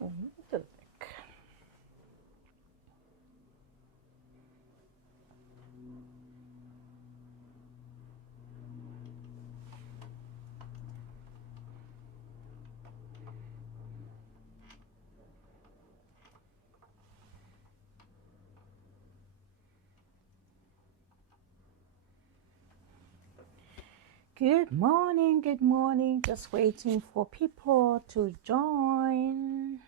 Look. Good morning, good morning. Just waiting for people to join.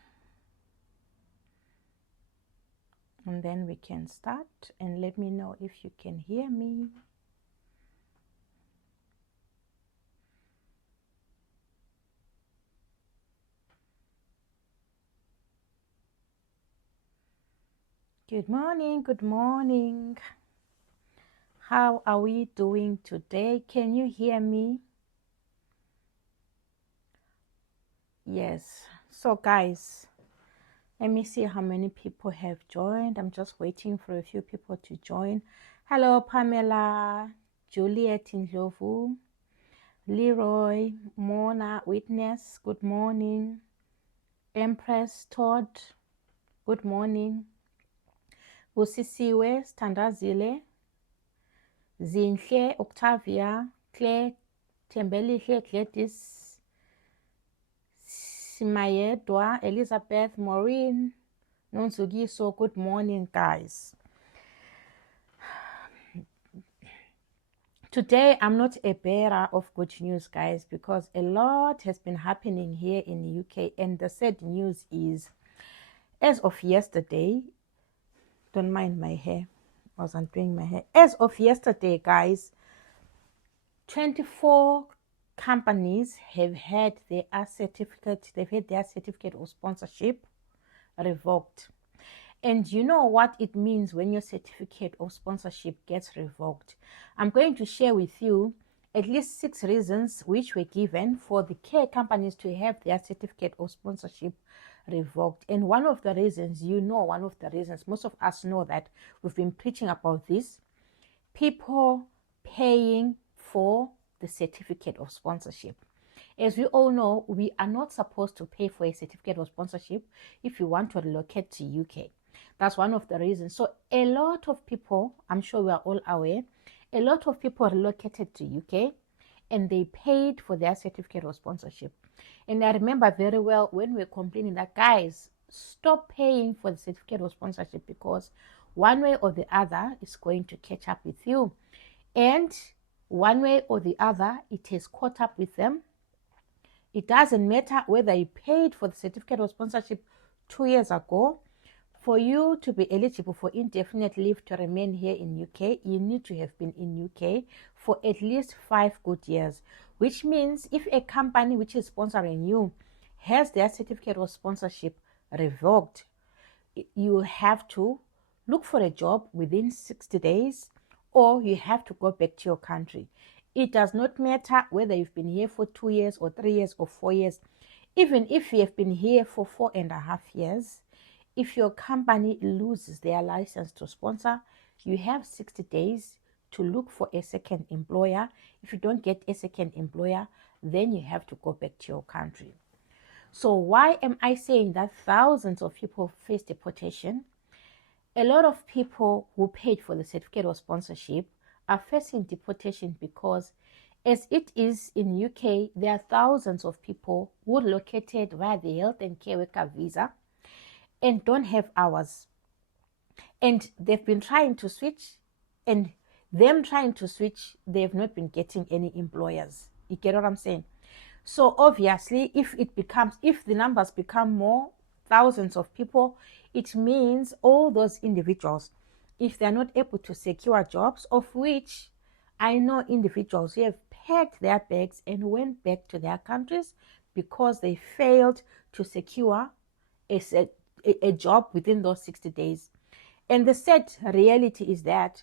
And then we can start, and let me know if you can hear me. Good morning, good morning. How are we doing today? Can you hear me? Yes. So guys, let me see how many people have joined. I'm just waiting for a few people to join. Hello, Pamela, Juliet Ndlovu, Leroy, Mona, Witness, good morning. Empress, Todd, good morning. Busisiwe, Standazile, Zinhle, Octavia, Claire, Tembelihle, Gladys, Simayedwa, Elizabeth, Maureen, Nonsugiso, good morning, guys. Today, I'm not a bearer of good news, guys, because a lot has been happening here in the UK, and the sad news is, as of yesterday, don't mind my hair, I wasn't doing my hair. As of yesterday, guys, 24 companies have had their certificate, they've had their certificate of sponsorship revoked. And you know what it means when your certificate of sponsorship gets revoked. I'm going to share with you at least 6 reasons which were given for the care companies to have their certificate of sponsorship revoked. And one of the reasons, most of us know that we've been preaching about this, people paying for the certificate of sponsorship. As we all know, we are not supposed to pay for a certificate of sponsorship if you want to relocate to UK. That's one of the reasons. So a lot of people, I'm sure we are all aware, a lot of people relocated to UK and they paid for their certificate of sponsorship. And I remember very well when we were complaining that, guys, stop paying for the certificate of sponsorship because one way or the other is going to catch up with you. And one way or the other, it has caught up with them. It doesn't matter whether you paid for the certificate of sponsorship 2 years ago. For you to be eligible for indefinite leave to remain here in UK, you need to have been in UK for at least 5 good years, which means if a company which is sponsoring you has their certificate of sponsorship revoked, you have to look for a job within 60 days or you have to go back to your country. It does not matter whether you've been here for 2 years or 3 years or 4 years. Even if you have been here for 4.5 years, if your company loses their license to sponsor, you have 60 days to look for a second employer. If you don't get a second employer, then you have to go back to your country. So why am I saying that thousands of people face deportation? A lot of people who paid for the certificate of sponsorship are facing deportation because as it is in UK, there are thousands of people who are located via the health and care worker visa and don't have hours. And they've been trying to switch, and them trying to switch, they've not been getting any employers. You get what I'm saying? So obviously, if the numbers become more, thousands of people, it means all those individuals, if they're not able to secure jobs, of which I know individuals who have packed their bags and went back to their countries because they failed to secure a job within those 60 days. And the sad reality is that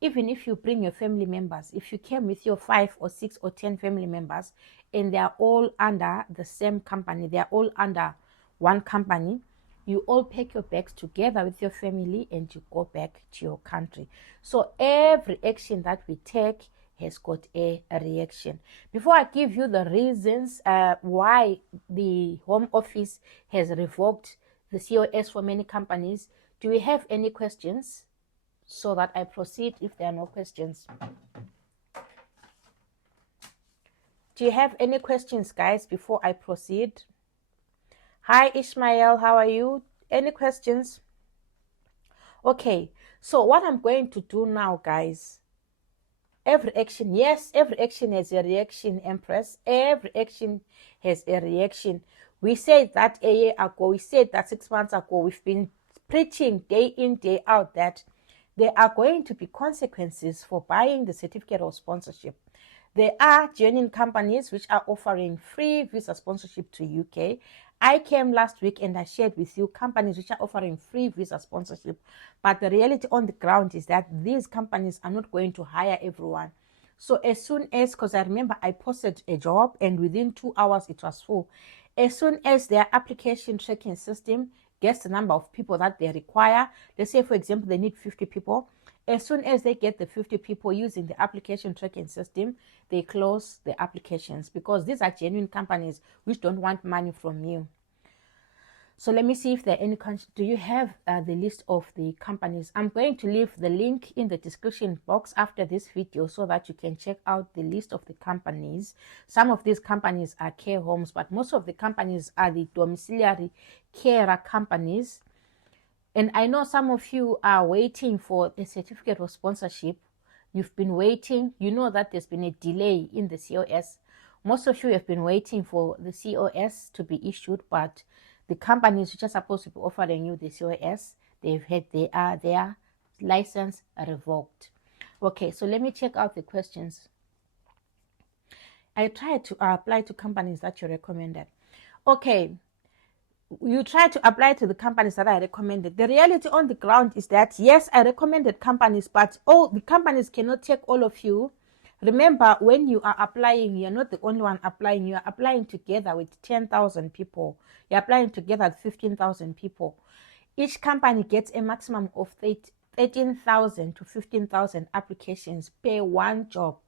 even if you bring your family members, if you came with your 5 or 6 or 10 family members and they are all under the same company, they are all under one company, you all pack your bags together with your family and you go back to your country. So every action that we take has got a reaction. Before I give you the reasons why the Home Office has revoked the COS for many companies, do we have any questions so that I proceed if there are no questions? Do you have any questions, guys, before I proceed? Hi, Ishmael, how are you? Any questions? Okay, so what I'm going to do now, guys, every action, yes, every action has a reaction, Empress. Every action has a reaction. We said that a year ago, we said that 6 months ago, we've been preaching day in, day out that there are going to be consequences for buying the certificate of sponsorship. There are genuine companies which are offering free visa sponsorship to UK. I came last week and I shared with you companies which are offering free visa sponsorship. But the reality on the ground is that these companies are not going to hire everyone. So as soon as, because I remember I posted a job and within 2 hours it was full. As soon as their application tracking system gets the number of people that they require, let's say for example they need 50 people, as soon as they get the 50 people using the application tracking system, they close the applications because these are genuine companies which don't want money from you. So let me see if there are any. Do you have the list of the companies? I'm going to leave the link in the description box after this video so that you can check out the list of the companies. Some of these companies are care homes, but most of the companies are the domiciliary carer companies. And I know some of you are waiting for a certificate of sponsorship. You've been waiting. You know that there's been a delay in the COS. Most of you have been waiting for the COS to be issued, but the companies which are supposed to be offering you the COS, they've had their license revoked. Okay, so let me check out the questions. I tried to apply to companies that you recommended. Okay, you try to apply to the companies that I recommended. The reality on the ground is that, yes, I recommended companies, but all the companies cannot take all of you. Remember, when you are applying, you're not the only one applying. You are applying together with 10,000 people. You're applying together with 15,000 people. Each company gets a maximum of 13,000 to 15,000 applications per one job,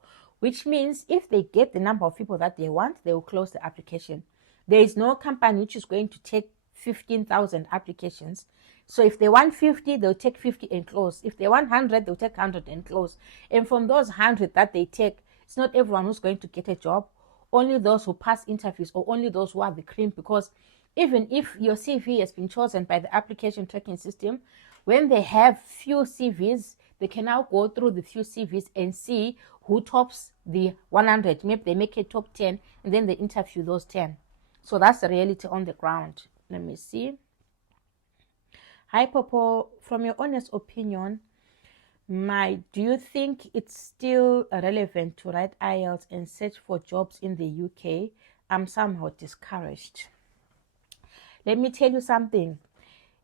which means if they get the number of people that they want, they will close the application. There is no company which is going to take 15,000 applications. So if they want 50, they'll take 50 and close. If they want 100, they'll take 100 and close. And from those 100 that they take, it's not everyone who's going to get a job. Only those who pass interviews or only those who are the cream. Because even if your CV has been chosen by the application tracking system, when they have few CVs, they can now go through the few CVs and see who tops the 100. Maybe they make a top 10 and then they interview those 10. So that's the reality on the ground. Let me see. Hi, Popo. From your honest opinion, do you think it's still relevant to write IELTS and search for jobs in the UK? I'm somehow discouraged. Let me tell you something.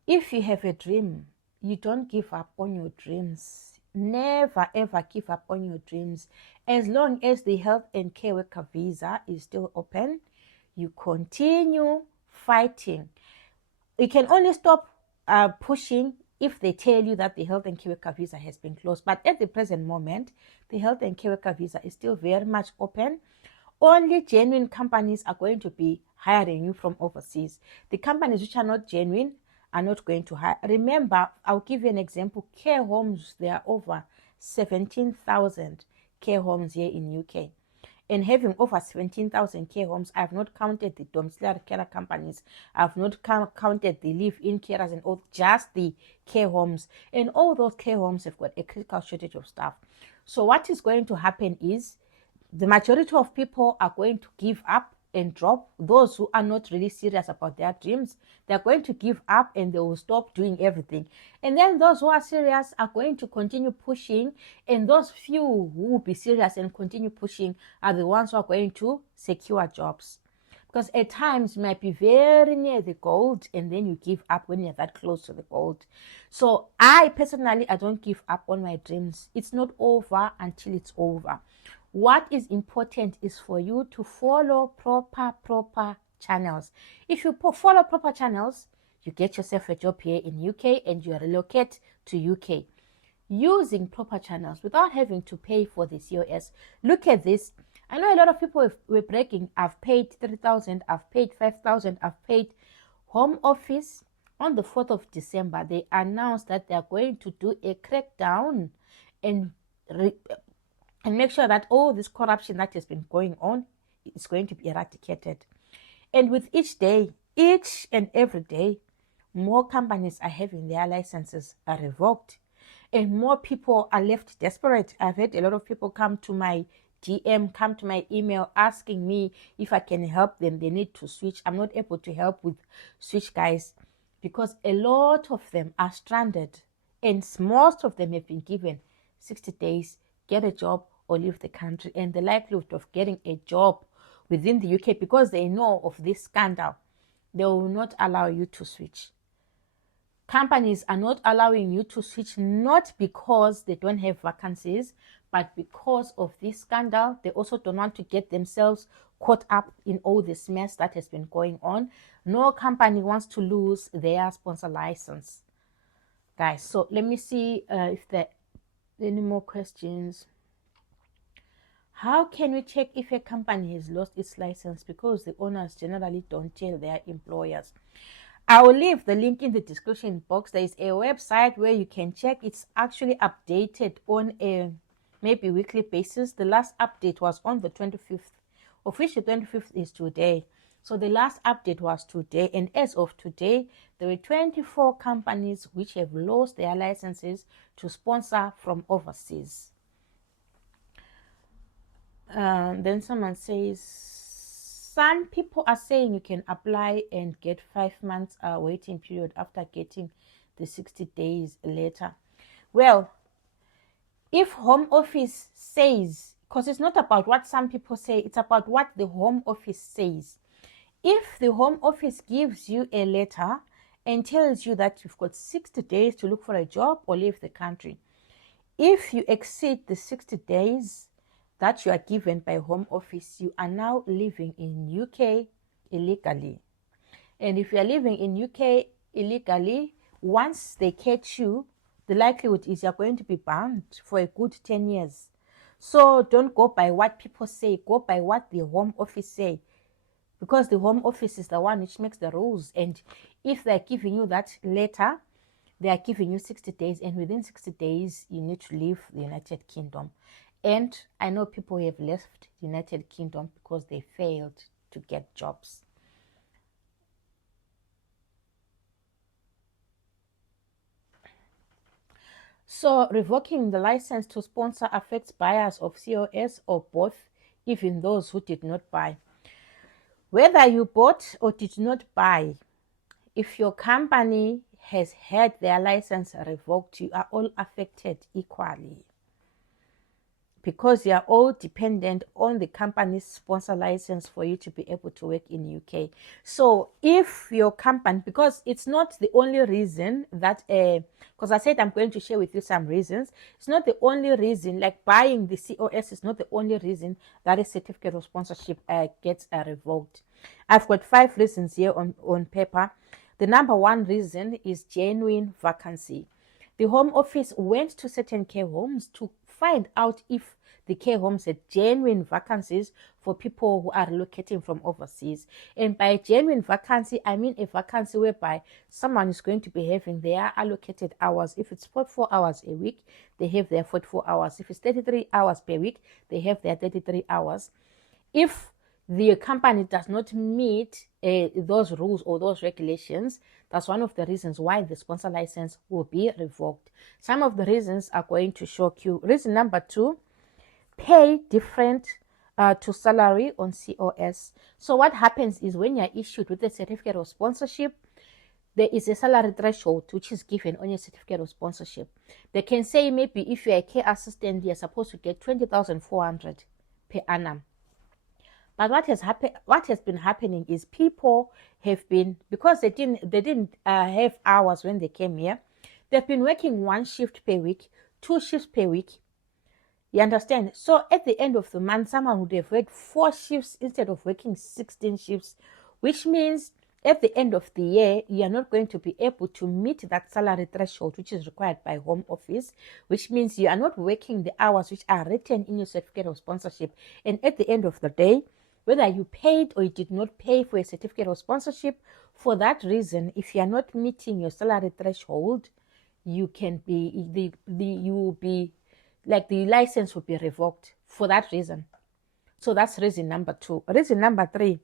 If you have a dream, you don't give up on your dreams. Never ever give up on your dreams. As long as the health and care worker visa is still open, you continue fighting. You can only stop pushing if they tell you that the health and care worker visa has been closed. But at the present moment, the health and care worker visa is still very much open. Only genuine companies are going to be hiring you from overseas. The companies which are not genuine are not going to hire. Remember, I'll give you an example. Care homes, there are over 17,000 care homes here in UK. And having over 17,000 care homes, I have not counted the domiciliary care companies. I have not counted the live-in carers and all, just the care homes. And all those care homes have got a critical shortage of staff. So what is going to happen is the majority of people are going to give up and drop. Those who are not really serious about their dreams, they're going to give up and they will stop doing everything. And then those who are serious are going to continue pushing, and those few who will be serious and continue pushing are the ones who are going to secure jobs. Because at times you might be very near the gold and then you give up when you're that close to the gold. So I personally, I don't give up on my dreams. It's not over until it's over. What is important is for you to follow proper channels. If you follow proper channels, you get yourself a job here in UK and you relocate to UK. using proper channels without having to pay for the COS. Look at this. I know a lot of people were bragging, I've paid 3,000, I've paid 5,000, I've paid. Home Office on the 4th of December, they announced that they are going to do a crackdown and make sure that all this corruption that has been going on is going to be eradicated. And with each day, each and every day, more companies are having their licenses revoked, and more people are left desperate. I've had a lot of people come to my DM, come to my email asking me if I can help them. They need to switch. I'm not able to help with switch, guys, because a lot of them are stranded, and most of them have been given 60 days, get a job or leave the country. And the likelihood of getting a job within the UK, because they know of this scandal, they will not allow you to switch. Companies are not allowing you to switch, not because they don't have vacancies, but because of this scandal. They also don't want to get themselves caught up in all this mess that has been going on. No company wants to lose their sponsor license, guys. So let me see if there are any more questions. How can we check if a company has lost its license? Because the owners generally don't tell their employers. I will leave the link in the description box. There is a website where you can check. It's actually updated on a maybe weekly basis. The last update was on the 25th, of which the 25th is today. So the last update was today, and as of today, there were 24 companies which have lost their licenses to sponsor from overseas. Then someone says, some people are saying you can apply and get 5 months waiting period after getting the 60 days later. Well, if Home Office says, because it's not about what some people say, it's about what the Home Office says. If the Home Office gives you a letter and tells you that you've got 60 days to look for a job or leave the country, if you exceed the 60 days that you are given by Home Office, you are now living in UK illegally. And if you are living in UK illegally, once they catch you, the likelihood is you're going to be banned for a good 10 years. So don't go by what people say, go by what the Home Office say, because the Home Office is the one which makes the rules. And if they're giving you that letter, they are giving you 60 days, and within 60 days, you need to leave the United Kingdom. And I know people have left the United Kingdom because they failed to get jobs. So revoking the license to sponsor affects buyers of COS or both, even those who did not buy. Whether you bought or did not buy, if your company has had their license revoked, you are all affected equally, because you are all dependent on the company's sponsor license for you to be able to work in UK. So if your company, because it's not the only reason that, because I said I'm going to share with you some reasons, it's not the only reason, like buying the COS is not the only reason that a certificate of sponsorship gets revoked. I've got 5 reasons here on paper. The number 1 reason is genuine vacancy. The Home Office went to certain care homes to find out if the care homes had genuine vacancies for people who are relocating from overseas. And by genuine vacancy, I mean a vacancy whereby someone is going to be having their allocated hours. If it's 44 hours a week, they have their 44 hours. If it's 33 hours per week, they have their 33 hours. If the company does not meet those rules or those regulations, that's one of the reasons why the sponsor license will be revoked. Some of the reasons are going to shock you. Reason number 2, pay different to salary on COS. So what happens is when you're issued with a certificate of sponsorship, there is a salary threshold which is given on your certificate of sponsorship. They can say maybe if you're a care assistant, you're supposed to get 20,400 per annum. But what has been happening is people have been, because they didn't have hours when they came here, they've been working 1 shift per week, 2 shifts per week. You understand? So at the end of the month, someone would have worked 4 shifts instead of working 16 shifts, which means at the end of the year, you are not going to be able to meet that salary threshold which is required by Home Office, which means you are not working the hours which are written in your certificate of sponsorship. And at the end of the day, whether you paid or you did not pay for a certificate of sponsorship, for that reason, if you are not meeting your salary threshold, you can be you will be like the license will be revoked for that reason. So that's reason number 2. Reason number 3,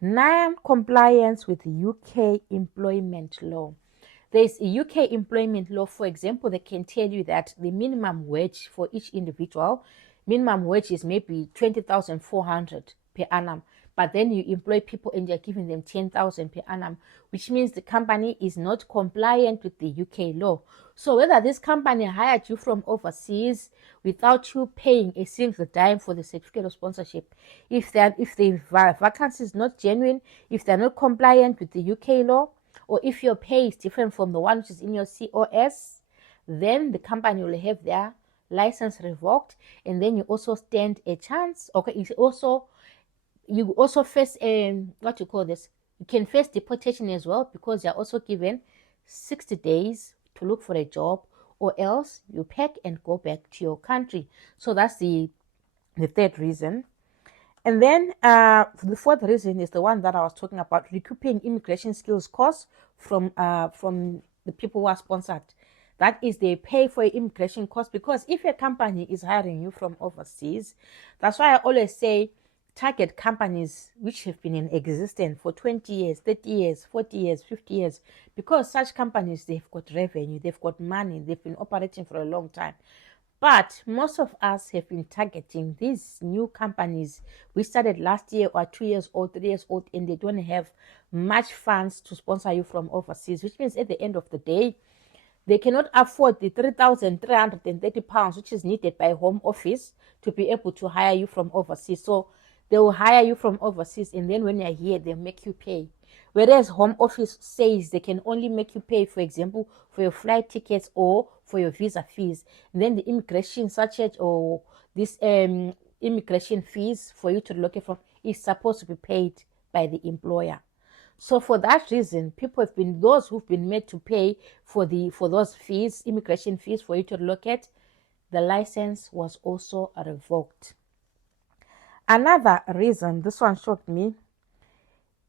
non-compliance with UK employment law. There's a UK employment law, for example, they can tell you that the minimum wage for each individual, minimum wage is maybe 20,400 per annum. But then you employ people and you're giving them 10,000 per annum, which means the company is not compliant with the UK law. So whether this company hired you from overseas without you paying a single dime for the certificate of sponsorship, if the vacancy is not genuine, if they're not compliant with the UK law, or if your pay is different from the one which is in your COS, then the company will have their license revoked, and then you also stand a chance. Okay, you also face what you call this. You can face deportation as well, because you're also given 60 days to look for a job, or else you pack and go back to your country. So that's the third reason. And then the fourth reason is the one that I was talking about, recouping immigration skills costs from the people who are sponsored. That is, they pay for immigration costs, because if a company is hiring you from overseas, that's why I always say target companies which have been in existence for 20 years, 30 years, 40 years, 50 years, because such companies, they've got revenue, they've got money, they've been operating for a long time. But most of us have been targeting these new companies. We started last year or 2 years old, 3 years old, and they don't have much funds to sponsor you from overseas, which means at the end of the day, they cannot afford the 3,330 pounds, which is needed by Home Office to be able to hire you from overseas. So they will hire you from overseas, and then when you're here, they make you pay. Whereas Home Office says they can only make you pay, for example, for your flight tickets or for your visa fees. And then the immigration surcharge or this immigration fees for you to relocate from is supposed to be paid by the employer. So for that reason, those who've been made to pay for those fees, immigration fees for you to relocate, the license was also revoked. Another reason, this one shocked me,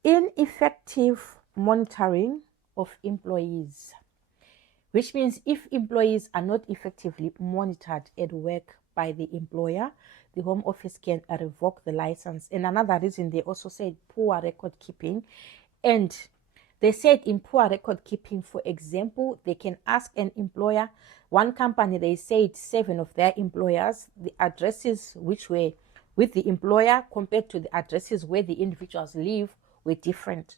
ineffective monitoring of employees, which means if employees are not effectively monitored at work by the employer, the Home Office can revoke the license. And another reason, they also said poor record keeping. And they said in poor record keeping, for example, they can ask an employer. One company, they said 7 of their employers, the addresses which were with the employer compared to the addresses where the individuals live were different.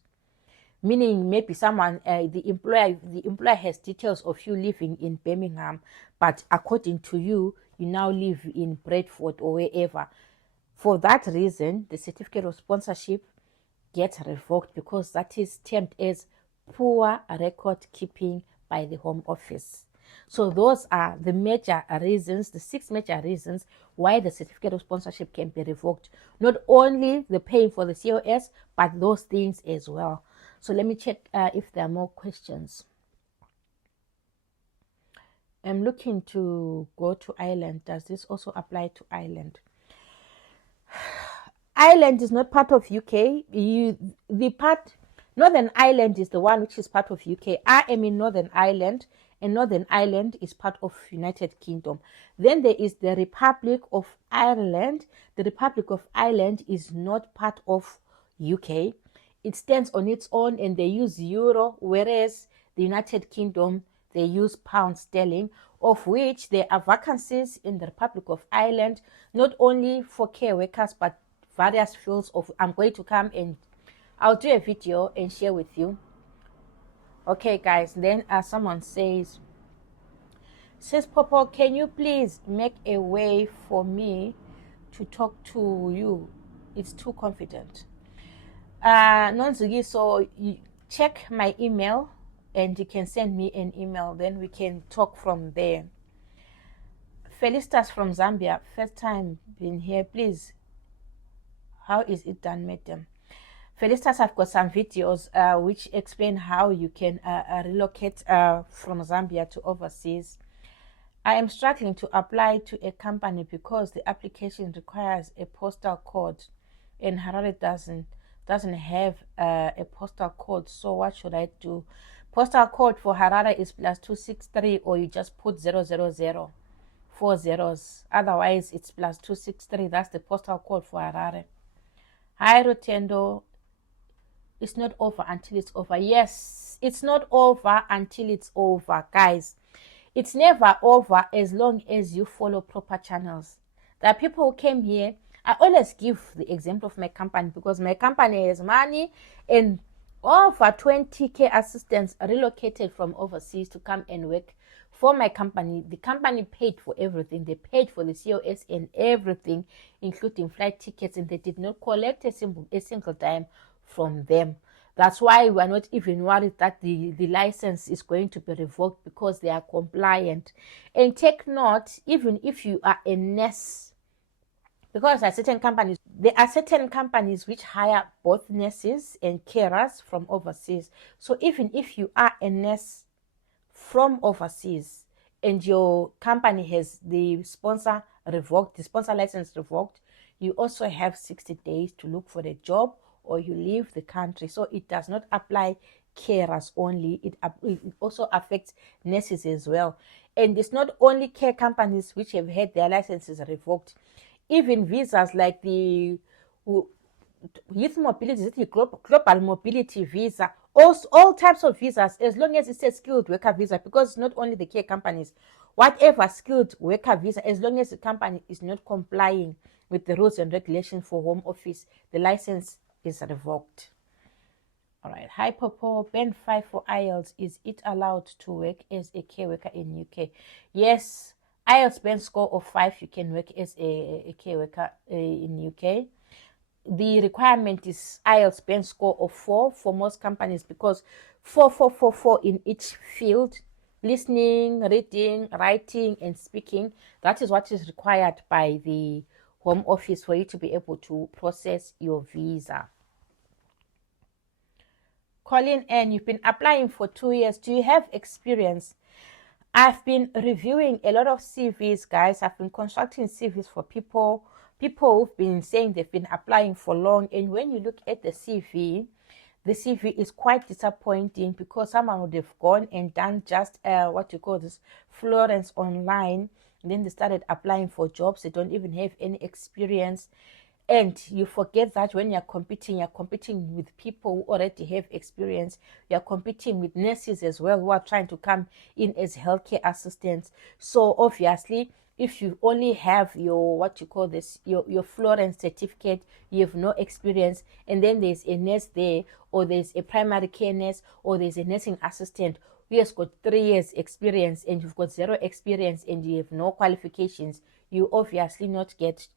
Meaning maybe someone, the employer has details of you living in Birmingham, but according to you, you now live in Bradford or wherever. For that reason, the certificate of sponsorship gets revoked, because that is termed as poor record keeping by the Home Office. So those are the major reasons, the 6 major reasons why the certificate of sponsorship can be revoked. Not only the paying for the COS, but those things as well. So let me check if there are more questions. I'm looking to go to Ireland. Does this also apply to Ireland? Ireland is not part of UK. Northern Ireland is the one which is part of UK. I am in Northern Ireland, and Northern Ireland is part of United Kingdom. Then there is the Republic of Ireland. The Republic of Ireland is not part of UK. It stands on its own, and they use euro, whereas the United Kingdom, they use pound sterling, of which there are vacancies in the Republic of Ireland, not only for care workers, but various fields of. I'm going to come and I'll do a video and share with you. Okay, guys, then someone says, Popo, can you please make a way for me to talk to you? It's too confident. Nonzugi, so you check my email and you can send me an email, then we can talk from there. Felicitas from Zambia, first time being here, please. How is it done, madam? Felicitas, I've got some videos which explain how you can relocate from Zambia to overseas. I am struggling to apply to a company because the application requires a postal code, and Harare doesn't have a postal code. So what should I do? Postal code for Harare is +263, or you just put 000, 4 zeros. Otherwise, it's +263. That's the postal code for Harare. Hi, Rotendo. It's not over until it's over. Yes, it's not over until it's over, guys. It's never over as long as you follow proper channels. There are people who came here. I always give the example of my company because my company has money, and over 20k assistants relocated from overseas to come and work for my company. The company paid for everything. They paid for the COS and everything, including flight tickets, and they did not collect a single dime from them. That's why we're not even worried that the license is going to be revoked, because they are compliant. And take note, even if you are a nurse, because there are certain companies which hire both nurses and carers from overseas. So even if you are a nurse from overseas and your company has the sponsor revoked, the sponsor license revoked, you also have 60 days to look for a job, or you leave the country. So it does not apply carers only. It also affects nurses as well. And it's not only care companies which have had their licenses revoked. Even visas like the youth mobility, the global mobility visa, all types of visas, as long as it's a skilled worker visa, because it's not only the care companies, whatever skilled worker visa, as long as the company is not complying with the rules and regulations for home office, the license is revoked. All right. Hi, Popo. Band 5 for IELTS. Is it allowed to work as a care worker in UK? Yes. IELTS band score of 5, you can work as a care worker in UK. The requirement is IELTS band score of 4 for most companies, because 4 in each field: listening, reading, writing, and speaking. That is what is required by the Home Office for you to be able to process your visa. Colin N, you've been applying for 2 years. Do you have experience? I've been reviewing a lot of CVs, guys. I've been constructing CVs for people who've been saying they've been applying for long. And when you look at the CV is quite disappointing, because someone would have gone and done just Florence online. And then they started applying for jobs. They don't even have any experience. And you forget that when you're competing with people who already have experience. You're competing with nurses as well, who are trying to come in as healthcare assistants. So obviously, if you only have your your Florence certificate, you have no experience, and then there's a nurse there, or there's a primary care nurse, or there's a nursing assistant who has got 3 years experience, and you've got 0 experience, and you have no qualifications, you obviously not get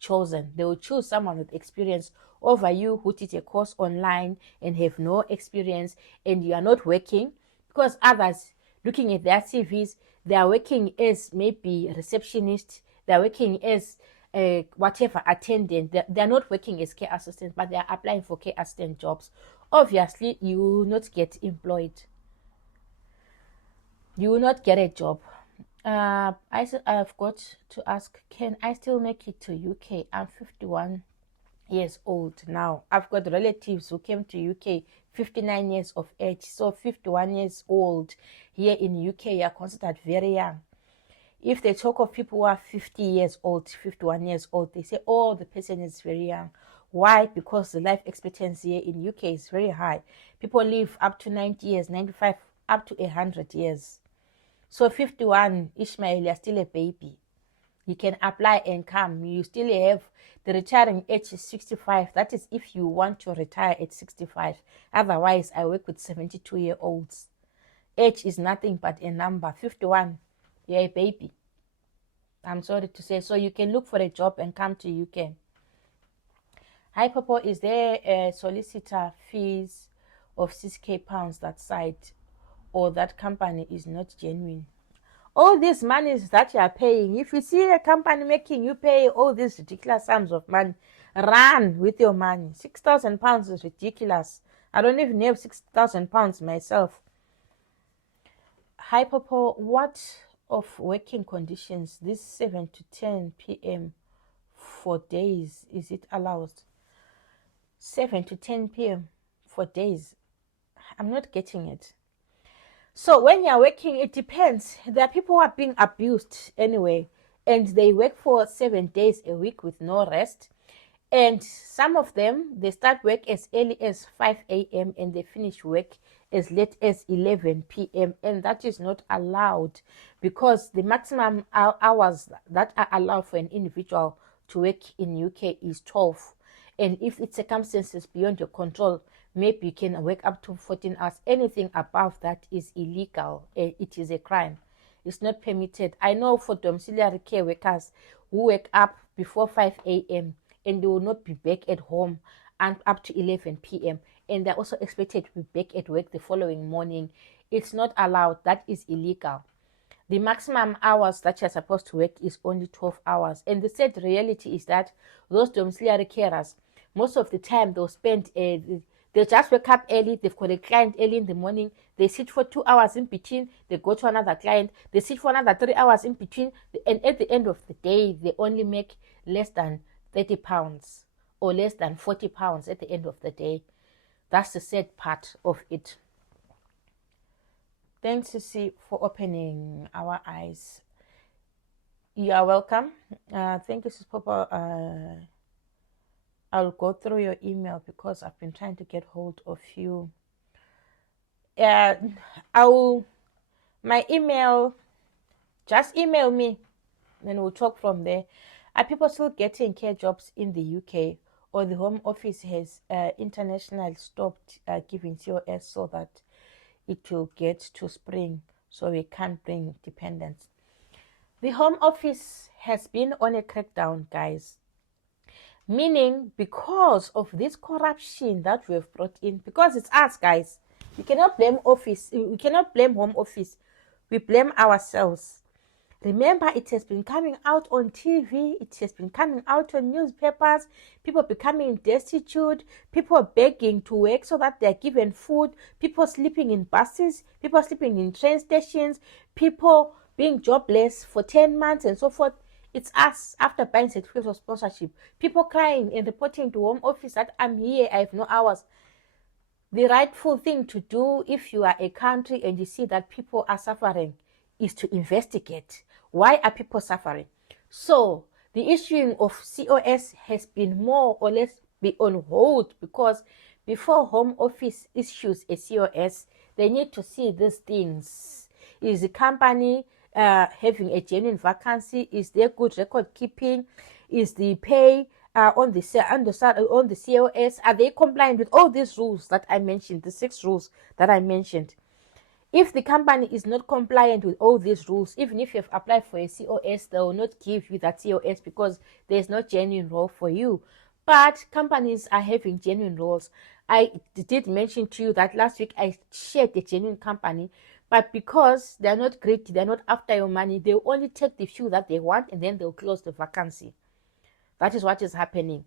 chosen. They will choose someone with experience over you, who did a course online and have no experience, and you are not working, because others, looking at their CVs, they are working as maybe receptionist, they're working as whatever attendant. They're not working as care assistants, but they're applying for care assistant jobs. Obviously, you will not get employed. You will not get a job. I've got to ask, can I still make it to UK? I'm 51 years old now. I've got relatives who came to UK 59 years of age. So 51 years old here in UK, you are considered very young. If they talk of people who are 50 years old, 51 years old, they say, oh, the person is very young. Why? Because the life expectancy here in UK is very high. People live up to 90 years, 95, up to 100 years. So 51, Ishmael, you're still a baby. You can apply and come. You still have the retiring age is 65. That is if you want to retire at 65. Otherwise, I work with 72-year-olds. Age is nothing but a number. 51, you're a baby. I'm sorry to say. So you can look for a job and come to UK. Hi, Popo. Is there a solicitor fees of 6k pounds that site, or that company is not genuine? All these monies that you are paying, if you see a company making you pay all these ridiculous sums of money, run with your money. £6,000 is ridiculous. I don't even have £6,000 myself. Hi, Popo. What of working conditions? This 7 to 10 p.m. for days, is it allowed? 7 to 10 p.m. for days. I'm not getting it. So when you're working, it depends. There are people who are being abused anyway, and they work for 7 days a week with no rest. And some of them, they start work as early as 5 a.m. and they finish work as late as 11 p.m. And that is not allowed, because the maximum hours that are allowed for an individual to work in UK is 12. And if it's circumstances beyond your control, maybe you can work up to 14 hours. Anything above that is illegal. It is a crime. It's not permitted. I know for domiciliary care workers who wake up before 5 a.m. and they will not be back at home and up to 11 p.m. And they're also expected to be back at work the following morning. It's not allowed. That is illegal. The maximum hours that you're supposed to work is only 12 hours. And the sad reality is that those domiciliary carers, most of the time they'll spend, they'll just wake up early, they've got a client early in the morning, they sit for 2 hours in between, they go to another client, they sit for another 3 hours in between, and at the end of the day, they only make less than £30 or less than £40 at the end of the day. That's the sad part of it. Thanks, Sissy, for opening our eyes. You are welcome. Thank you, Sis Papa. I'll go through your email because I've been trying to get hold of you. My email, just email me, and we'll talk from there. Are people still getting care jobs in the UK, or the Home Office has international stopped giving COS so that it will get to spring, so we can't bring dependents? The Home Office has been on a crackdown, guys. Meaning, because of this corruption that we have brought in, because it's us, guys. We cannot blame office. We cannot blame Home Office. We blame ourselves. Remember, it has been coming out on TV. It has been coming out on newspapers. People becoming destitute. People begging to work so that they're given food. People sleeping in buses. People sleeping in train stations. People being jobless for 10 months and so forth. It's us, after buying certificates of sponsorship. People crying and reporting to Home Office that I'm here, I have no hours. The rightful thing to do if you are a country and you see that people are suffering is to investigate. Why are people suffering? So the issuing of COS has been more or less be on hold, because before Home Office issues a COS, they need to see these things. Is the company having a genuine vacancy? Is there good record keeping? Is the pay on the COS, are they compliant with all these rules that I mentioned, the 6 rules that I mentioned? If the company is not compliant with all these rules, even if you have applied for a COS, they will not give you that COS because there's no genuine role for you. But companies are having genuine roles. I did mention to you that last week I shared a genuine company, but because they're not greedy, they're not after your money, they'll only take the few that they want and then they'll close the vacancy. That is what is happening.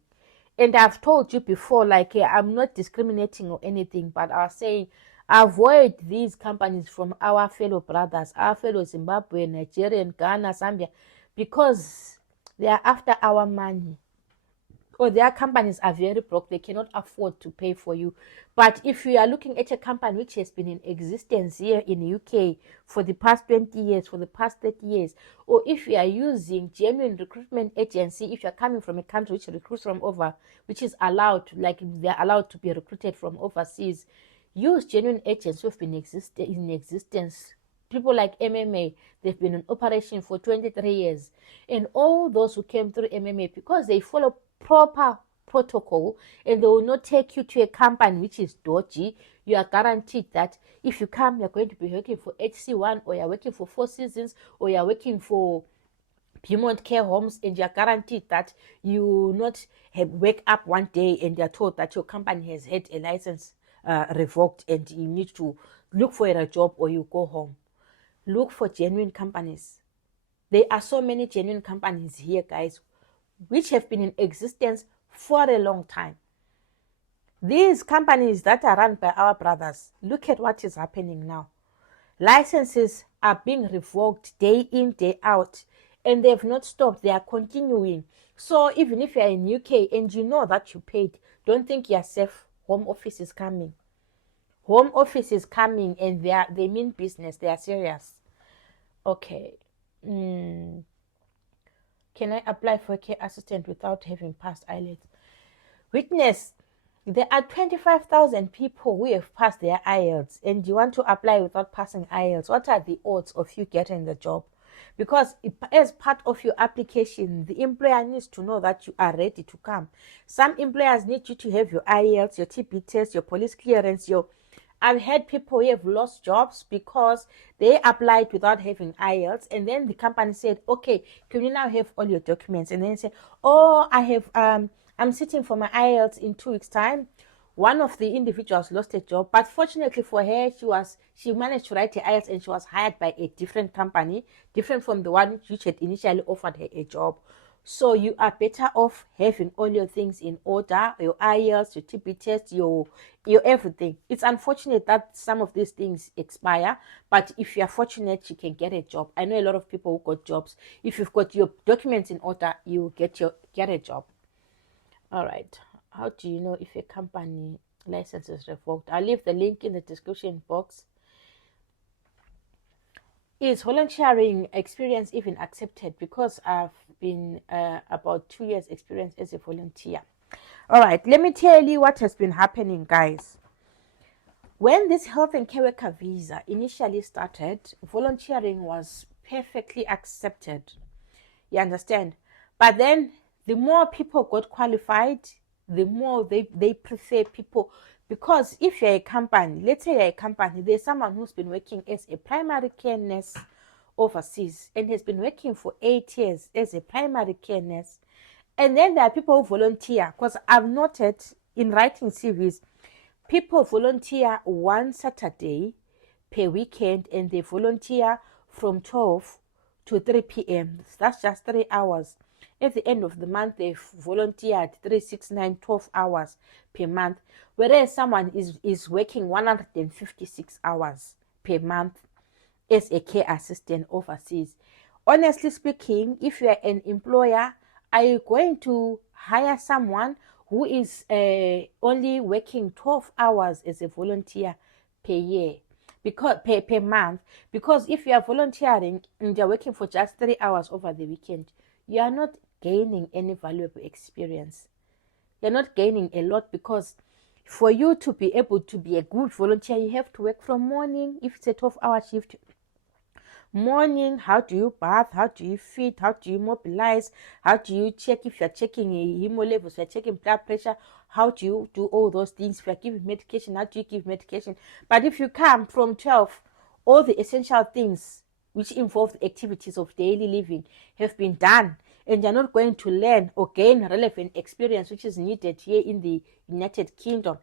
And I've told you before, like, I'm not discriminating or anything, but I was saying, avoid these companies from our fellow brothers, our fellow Zimbabwe, Nigerian, Ghana, Zambia, because they are after our money. Or their companies are very broke, they cannot afford to pay for you. But if you are looking at a company which has been in existence here in UK for the past 20 years, for the past 30 years, or if you are using genuine recruitment agency, if you are coming from a country which recruits from which is allowed, like they're allowed to be recruited from overseas, use genuine agents who have been in existence. People like MMA, they've been in operation for 23 years. And all those who came through MMA, because they follow proper protocol and they will not take you to a company which is dodgy, you are guaranteed that if you come, you're going to be working for HC1, or you're working for Four Seasons, or you're working for Beaumont Care Homes, and you're guaranteed that you will not wake up one day and you're told that your company has had a license revoked and you need to look for a job or you go home. Look for genuine companies. There are so many genuine companies here, guys, which have been in existence for a long time. These companies that are run by our brothers, look at what is happening now. Licenses are being revoked day in, day out, and they've not stopped. They are continuing. So even if you're in UK and you know that you paid, don't think you're safe. Home Office is coming. Home Office is coming, and they mean business. They are serious. Okay. Can I apply for a care assistant without having passed IELTS? Witness, there are 25,000 people who have passed their IELTS, and you want to apply without passing IELTS. What are the odds of you getting the job? Because as part of your application, the employer needs to know that you are ready to come. Some employers need you to have your IELTS, your TB test, your police clearance, I've had people who have lost jobs because they applied without having IELTS, and then the company said, okay, can you now have all your documents? And then they say, oh, I'm sitting for my IELTS in 2 weeks' time. One of the individuals lost a job, but fortunately for her, she managed to write her IELTS, and she was hired by a different company, different from the one which had initially offered her a job. So you are better off having all your things in order, your IELTS, your TB test, your everything. It's unfortunate that some of these things expire, but if you are fortunate, you can get a job. I know a lot of people who got jobs. If you've got your documents in order, you will get a job. All right. How do you know if a company license is revoked? I'll leave the link in the description box. Is volunteering experience even accepted? Because I've been about 2 years experience as a volunteer. All right, let me tell you what has been happening, guys. When this health and care worker visa initially started, volunteering was perfectly accepted. You understand? But then the more people got qualified, the more they prefer people. Because if you're a company, let's say you're a company, there's someone who's been working as a primary care nurse overseas and has been working for 8 years as a primary care nurse. And then there are people who volunteer, because I've noted in writing CVs, people volunteer one Saturday per weekend, and they volunteer from 12 to 3 p.m. That's just 3 hours. At the end of the month, they've volunteered 3, 6, 9, 12 hours per month, whereas someone is working 156 hours per month as a care assistant overseas. Honestly speaking, if you are an employer, are you going to hire someone who is only working 12 hours as a volunteer per year? Because per month? Because if you are volunteering and you're working for just 3 hours over the weekend, you are not gaining any valuable experience. You're not gaining a lot, because for you to be able to be a good volunteer, you have to work from morning. If it's a 12-hour shift, morning, how do you bath, how do you feed, how do you mobilize, how do you check if you're checking hemo levels, if you're checking blood pressure, how do you do all those things? If you're giving medication, how do you give medication? But if you come from 12, all the essential things which involve the activities of daily living have been done, and you're not going to learn or gain relevant experience which is needed here in the United Kingdom.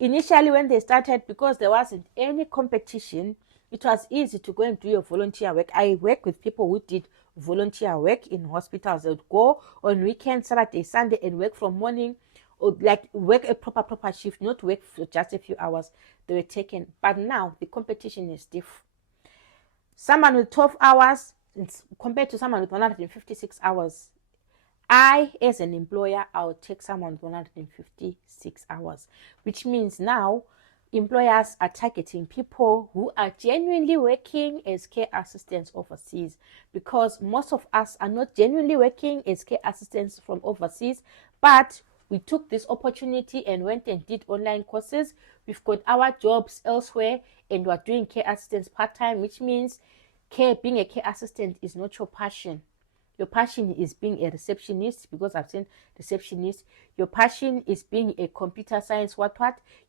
Initially, when they started, because there wasn't any competition, it was easy to go and do your volunteer work. I work with people who did volunteer work in hospitals. They would go on weekends, Saturday, Sunday, and work from morning, or like work a proper shift, not work for just a few hours. They were taken. But now the competition is stiff. Someone with 12 hours compared to someone with 156 hours. I, as an employer, I'll take someone with 156 hours, which means now employers are targeting people who are genuinely working as care assistants overseas, because most of us are not genuinely working as care assistants from overseas, but we took this opportunity and went and did online courses. We've got our jobs elsewhere, and we're doing care assistants part-time, which means being a care assistant is not your passion. Your passion is being a receptionist, because I've seen receptionists. Your passion is being a computer science what.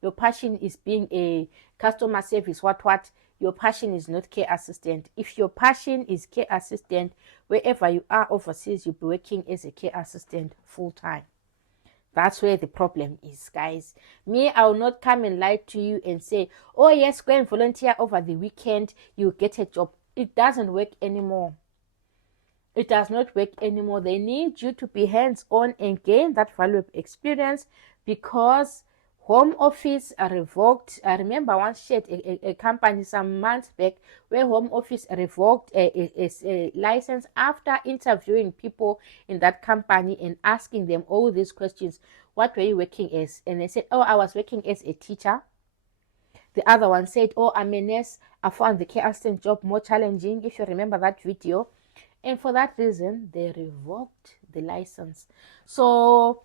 Your passion is being a customer service what. Your passion is not care assistant. If your passion is care assistant, wherever you are overseas, you'll be working as a care assistant full-time. That's where the problem is, guys. Me, I will not come and lie to you and say, oh yes, go and volunteer over the weekend, you'll get a job. it doesn't work anymore. It does not work anymore. They need you to be hands-on and gain that valuable experience, because home office are revoked. I remember I once shared a company some months back where home office revoked a license after interviewing people in that company and asking them all these questions. What were you working as? And they said, oh, I was working as a teacher. The other one said, oh, I'm a nurse. I found the care assistant job more challenging, if you remember that video. And for that reason, they revoked the license. So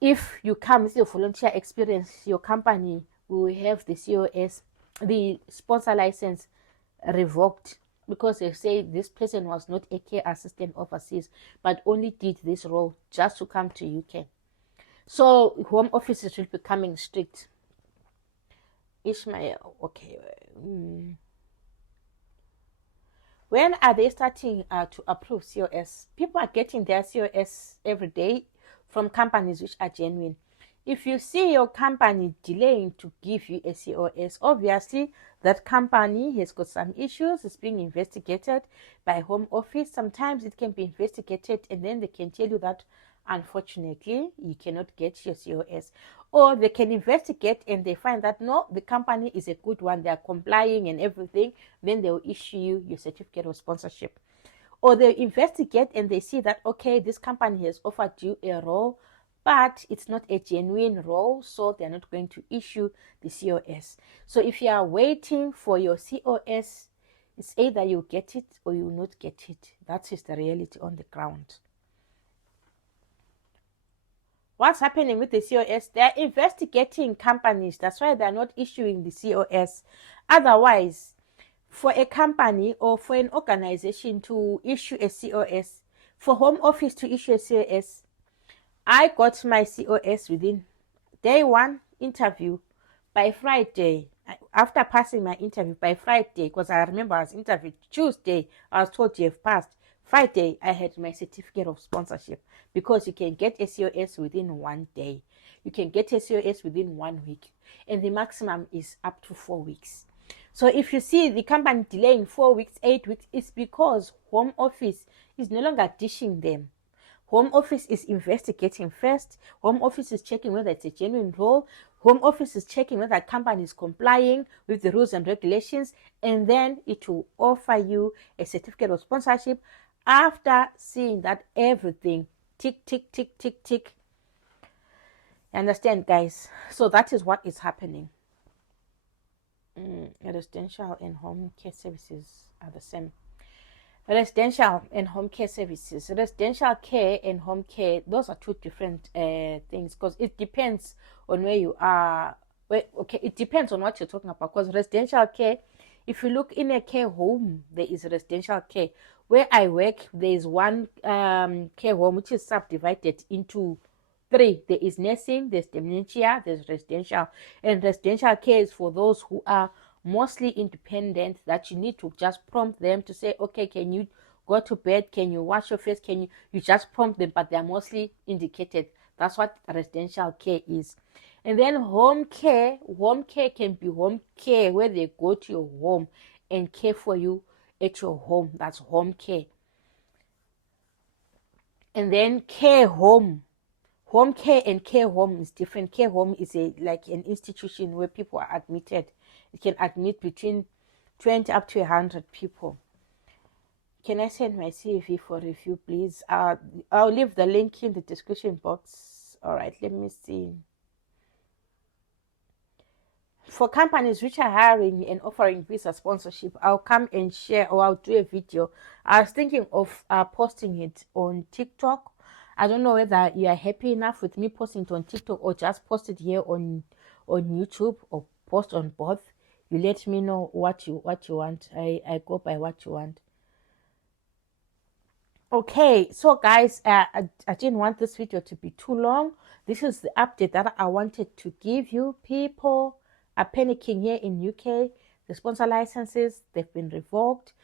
if you come with your volunteer experience, your company will have the COS, the sponsor license, revoked, because they say this person was not a care assistant overseas, but only did this role just to come to UK. So home offices will be becoming strict. Ishmael, okay. When are they starting to approve COS? People are getting their COS every day from companies which are genuine. If you see your company delaying to give you a COS, obviously that company has got some issues. It's being investigated by Home Office. Sometimes it can be investigated and then they can tell you that unfortunately you cannot get your COS. Or they can investigate and they find that no, the company is a good one, they are complying and everything, then they will issue you your certificate of sponsorship. Or they investigate and they see that, okay, this company has offered you a role, but it's not a genuine role, so they're not going to issue the COS. So if you are waiting for your COS, it's either you get it or you will not get it. That is the reality on the ground. What's happening with the COS? They're investigating companies. That's why they're not issuing the COS. Otherwise, for a company or for an organization to issue a COS, for Home Office to issue a COS, I got my COS within day one interview. By Friday, after passing my interview, by Friday, because I remember I was interviewed Tuesday, I was told you have passed. Friday, I had my certificate of sponsorship, because you can get a COS within 1 day. You can get a COS within 1 week, and the maximum is up to 4 weeks. So if you see the company delaying 4 weeks, 8 weeks, it's because Home Office is no longer dishing them. Home Office is investigating first. Home Office is checking whether it's a genuine role. Home Office is checking whether a company is complying with the rules and regulations, and then it will offer you a certificate of sponsorship after seeing that everything tick, tick, tick, tick, tick. You understand, guys? So that is what is happening. Residential and home care services are the same. Residential and home care services. Residential care and home care, those are two different things, because it depends on where you are. Okay, it depends on what you're talking about, because residential care, if you look in a care home, there is residential care. Where I work, there is one care home which is subdivided into 3. There is nursing, there's dementia, there's residential. And residential care is for those who are mostly independent, that you need to just prompt them to say, okay, can you go to bed? Can you wash your face? Can you just prompt them, but they're mostly indicated. That's what residential care is. And then home care can be home care where they go to your home and care for you at your home. That's home care. And then care home. Home care and care home is different. Care home is like an institution where people are admitted. It can admit between 20 up to 100 people. Can I send my CV for review, please? I'll leave the link in the description box. All right, let me see. For companies which are hiring and offering visa sponsorship, I'll come and share, or I'll do a video. I was thinking of posting it on TikTok. I don't know whether you are happy enough with me posting it on TikTok or just post it here on YouTube, or post on both. You let me know what you want. I go by what you want. Okay, so guys, I didn't want this video to be too long. This is the update that I wanted to give you. People are panicking here in UK. The sponsor licenses, they've been revoked.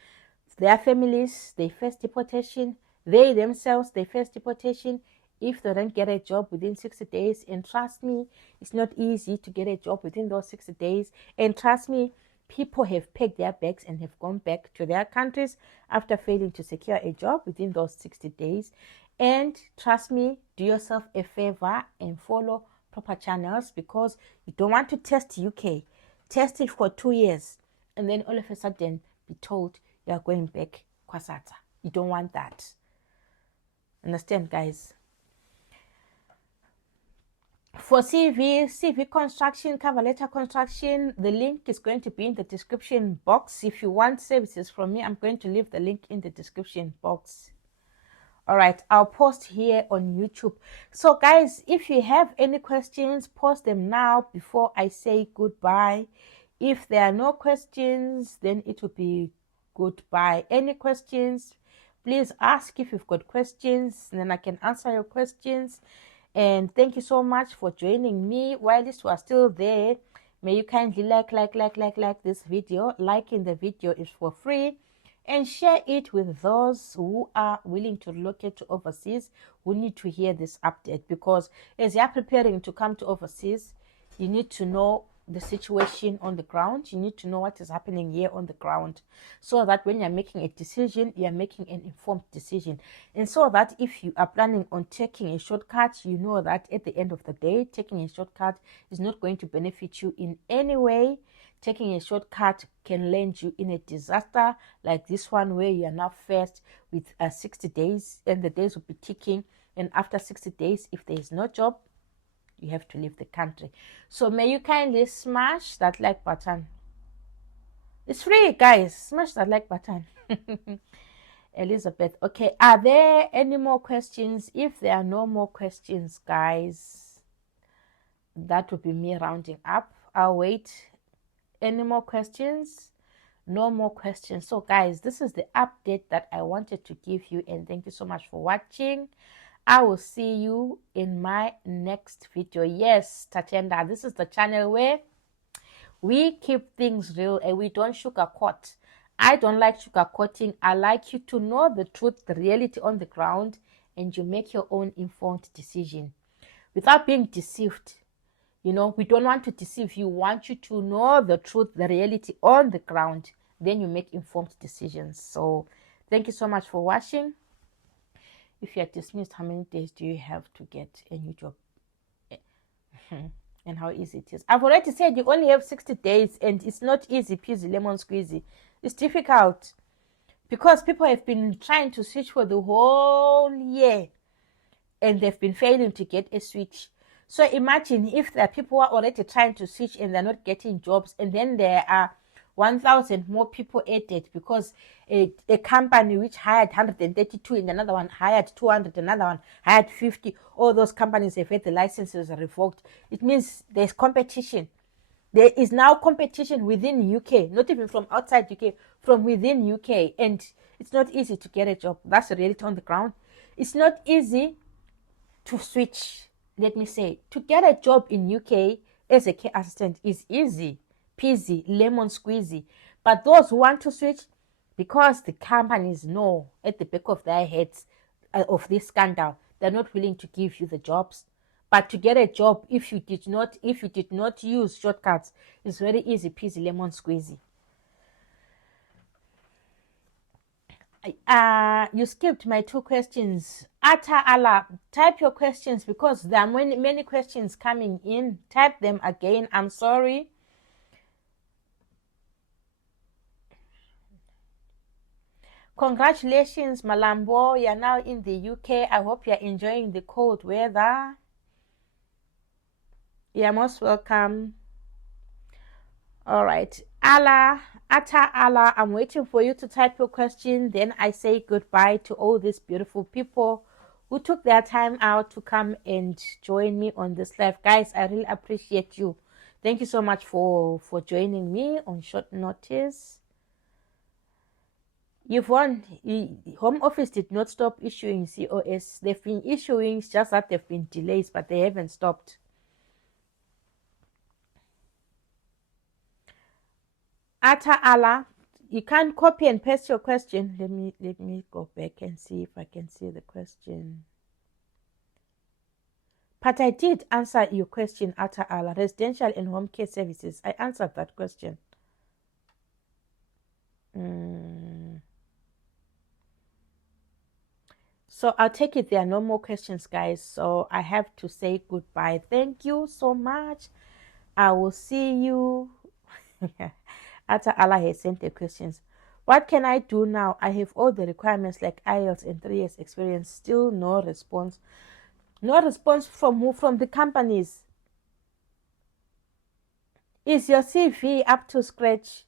Their families, they face deportation. They themselves, they face deportation if they don't get a job within 60 days. And trust me, it's not easy to get a job within those 60 days. And trust me, people have packed their bags and have gone back to their countries after failing to secure a job within those 60 days. And trust me, do yourself a favor and follow proper channels, because you don't want to test UK. Test it for 2 years and then all of a sudden be told you are going back kwasata. You don't want that. Understand, guys? For CV construction, cover letter construction, the link is going to be in the description box. If you want services from me, I'm going to leave the link in the description box. All right, I'll post here on YouTube. So guys, if you have any questions, post them now before I say goodbye. If there are no questions, then it will be goodbye. Any questions, please ask if you've got questions, and then I can answer your questions. And thank you so much for joining me. While you are still there, may you kindly like this video. Liking the video is for free, and share it with those who are willing to relocate to overseas, who need to hear this update. Because as you are preparing to come to overseas, you need to know the situation on the ground. You need to know what is happening here on the ground, so that when you're making a decision, you're making an informed decision. And so that if you are planning on taking a shortcut, you know that at the end of the day, taking a shortcut is not going to benefit you in any way. Taking a shortcut can land you in a disaster like this one, where you are now faced with 60 days, and the days will be ticking. And after 60 days, if there is no job, you have to leave the country. So may you kindly smash that like button. It's free, guys. Smash that like button. Elizabeth, okay, are there any more questions? If there are no more questions, guys, that will be me rounding up. I'll wait. Any more questions? No more questions. So guys, this is the update that I wanted to give you, and thank you so much for watching. I will see you in my next video. Yes, Tatenda, this is the channel where we keep things real and we don't sugarcoat. I don't like sugarcoating. I like you to know the truth, the reality on the ground, and you make your own informed decision without being deceived. You know, we don't want to deceive you. We want you to know the truth, the reality on the ground. Then you make informed decisions. So thank you so much for watching. If you are dismissed, how many days do you have to get a new job? And how easy it is. I've already said you only have 60 days, and it's not easy peasy lemon squeezy. It's difficult because people have been trying to switch for the whole year and they've been failing to get a switch. So imagine if there are people who are already trying to switch and they're not getting jobs, and then there are 1,000 more people added because a company which hired 132 and another one hired 200, another one hired 50. All those companies have had the licenses revoked. It means there's competition. There is now competition within UK, not even from outside UK, from within UK. And it's not easy to get a job. That's the reality on the ground. It's not easy to switch. Let me say, to get a job in UK as a care assistant is easy peasy, lemon squeezy. But those who want to switch, because the companies know at the back of their heads of this scandal, they're not willing to give you the jobs. But to get a job, if you did not use shortcuts, it's very easy peasy, lemon squeezy. You skipped my 2 questions. Ata Allah, type your questions because there are many questions coming in. Type them again. I'm sorry. Congratulations, Malambo. You're now in the UK. I hope you're enjoying the cold weather. You're most welcome. All right. Ata Allah, I'm waiting for you to type your question. Then I say goodbye to all these beautiful people who took their time out to come and join me on this live. Guys, I really appreciate you. Thank you so much for joining me on short notice. You've won. Home Office did not stop issuing COS. They've been issuing, it's just that they've been delays, but they haven't stopped. Ata Allah, you can't copy and paste your question. Let me go back and see if I can see the question. But I did answer your question, Ata Allah. Residential and home care services. I answered that question. So I'll take it there are no more questions, guys. So I have to say goodbye. Thank you so much. I will see you after Allah has sent the questions. What can I do now? I have all the requirements like IELTS and 3 years experience. Still no response. No response from who? From the companies. Is your CV up to scratch?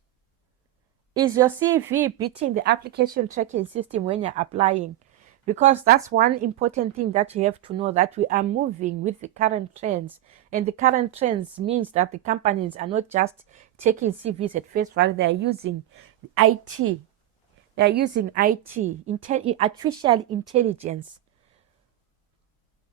Is your CV beating the application tracking system when you're applying? Because that's one important thing that you have to know, that we are moving with the current trends. And the current trends means that the companies are not just taking CVs at face value, they are using IT. They are using artificial intelligence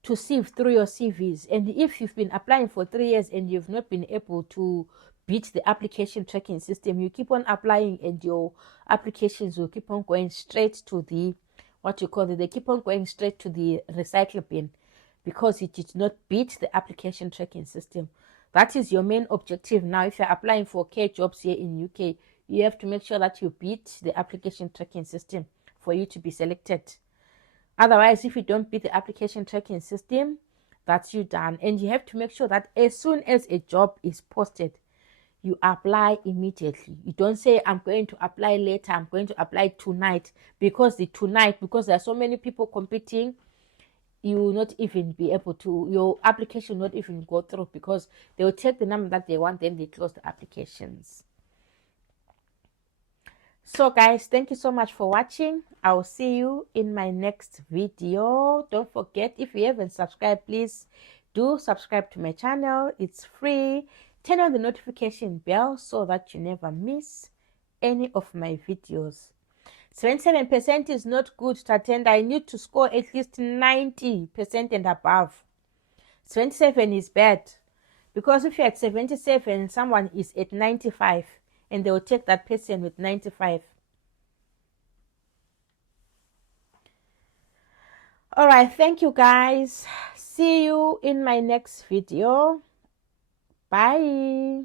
to sieve through your CVs. And if you've been applying for 3 years and you've not been able to beat the application tracking system, you keep on applying and your applications will keep on going straight to the, they keep on going straight to the recycle bin because it did not beat the application tracking system. That is your main objective now. If you're applying for care jobs here in UK, you have to make sure that you beat the application tracking system for you to be selected. Otherwise, if you don't beat the application tracking system, that's you done. And you have to make sure that as soon as a job is posted, you apply immediately. You don't say, I'm going to apply later, I'm going to apply tonight, because there are so many people competing, you will not even be able to, your application will not even go through, because they will take the number that they want, then they close the applications. So guys, thank you so much for watching. I will see you in my next video. Don't forget, if you haven't subscribed, please do subscribe to my channel. It's free. Turn on the notification bell so that you never miss any of my videos. 77% is not good to attend. I need to score at least 90% and above. 77 is bad, because if you're at 77, someone is at 95, and they will take that person with 95. All right, thank you guys. See you in my next video. Bye.